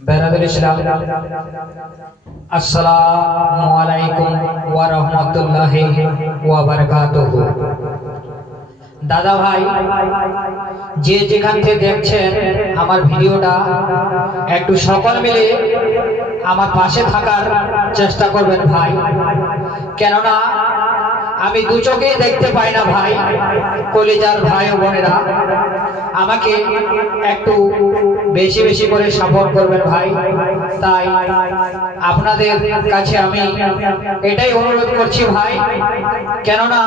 বেরাদুল ইসলাম, আসসালামু আলাইকুম ওয়া রাহমাতুল্লাহি ওয়া বারাকাতুহু। দাদা ভাই, যে যেখান থেকে দেখছেন আমার ভিডিওটা, একটু সকল মিলে আমার পাশে থাকার চেষ্টা করবেন ভাই। কেননা আমি দু চোখেই দেখতে পাই না ভাই। কলিজার ভাই ও বোনেরা, আমাকে একটু বেশি বেশি করে সাপোর্ট করবেন ভাই। তাই আপনাদের কাছে আমি এটাই অনুরোধ করছি ভাই। কেননা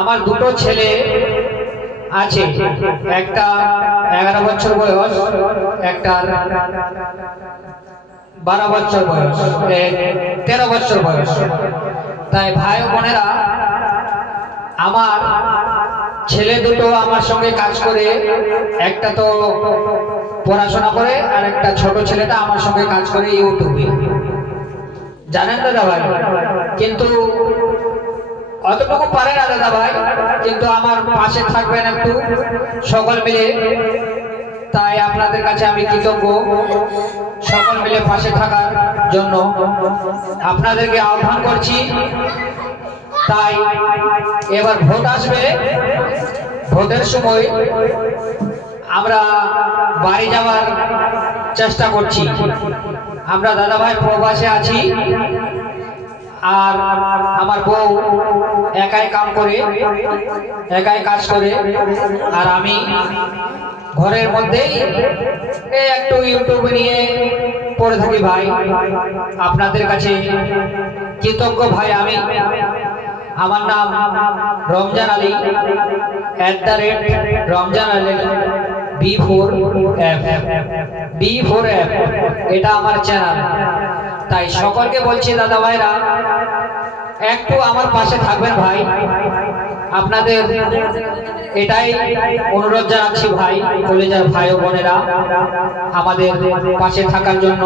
আমার দুটো ছেলে আছে, একটা 11 বছর বয়স, একটা 12 বছর বয়স, 13 বছর বয়স। তাই ভাই বোনেরা, আমার ছেলে দুটো আমার সঙ্গে কাজ করে, একটা তো পড়াশোনা করে, আর একটা ছোট ছেলেটা আমার সঙ্গে কাজ করে ইউটিউবে, জানেন দাদা ভাই। কিন্তু অতটুকু পারে না দাদা ভাই, কিন্তু আমার পাশে থাকবেন একটু সকল মিলে। তাই আপনাদের কাছে আমি কৃতজ্ঞ, সকল মিলে পাশে থাকার জন্য আপনাদেরকে আহ্বান করছি। তাই এবার ভোট আসবে, ভোটের সময় আমরা বাড়ি যাওয়ার চেষ্টা করছি। আমরা দাদা ভাই প্রবাসে আছি, আর আমার বউ একাই কাম করে, একাই কাজ করে, আর আমি ঘরের মধ্যেই একটু ইউটিউব নিয়ে পড়ে থাকি ভাই। আপনাদের কাছে কৃতজ্ঞ ভাই আমি। আমার নাম রমজান আলী, @রমজান আলী B4F, এটা আমার চ্যানেল। তাই সকলকে বলছি দাদা ভাইরা, একটু আমার পাশে থাকবেন ভাই। আপনাদের এটাই অনুরোধ জানাচ্ছি ভাই, কলেজের ভাই ও বোনেরা, আমাদের পাশে থাকার জন্য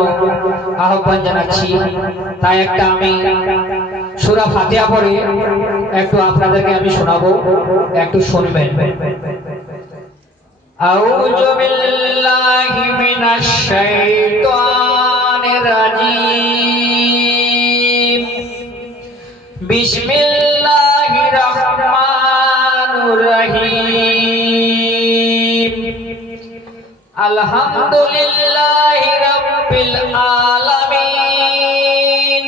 আহ্বান জানাচ্ছি। তাই একটা আমি সূরা ফাতিহা পড়ে একটু আপনাদেরকে আমি শোনাবো, একটু শুনবেন। আউযু বিল্লাহি মিনাশ শাইতানির রাজীম। বিসমিল্লাহির রহমানির রহিম। আলহামদুলিল্লাহি রাব্বিল আলামিন,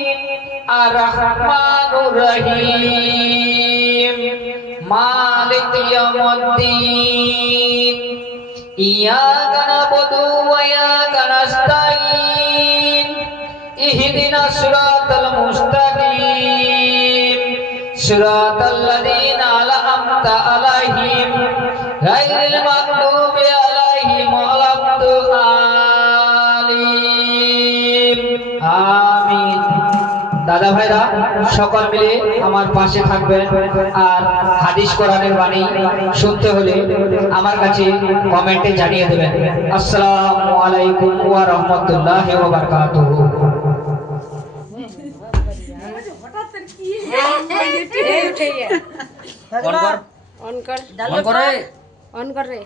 আর রহমানির রহিম, মালিক ইয়াউমিদ্দিন। ইয়াকা না'বুদু ওয়া ইয়াকা নাস্তাঈন। ইহদিনাস সিরাতাল মুস্তাকিম, সিরাতাল্লাযীনা আন'আমতা আলাইহিম, গায়রিল মাগদুবি আলাইহিম ওয়ালাদ-দালিন। আমিন। দাদা ভাইরা, সকল মিলে আমার পাশে থাকবেন। আর হাদিস কোরআনের বাণী শুনতে হলে আমার কাছে কমেন্টে জানিয়ে দেবেন। আসসালামু আলাইকুম ওয়া রাহমাতুল্লাহি ওয়া বারাকাতুহু। অন কর রে।